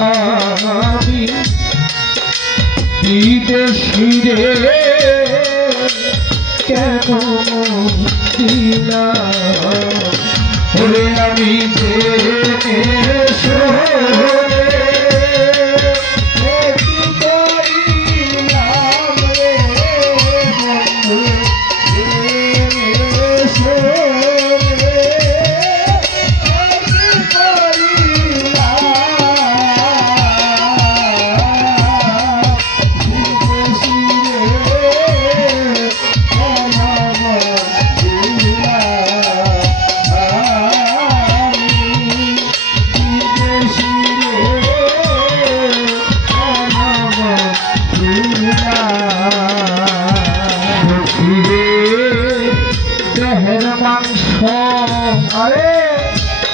আমি দিতে শিরে কেন দিলা হলে আমি যে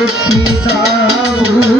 সত্যি তাও।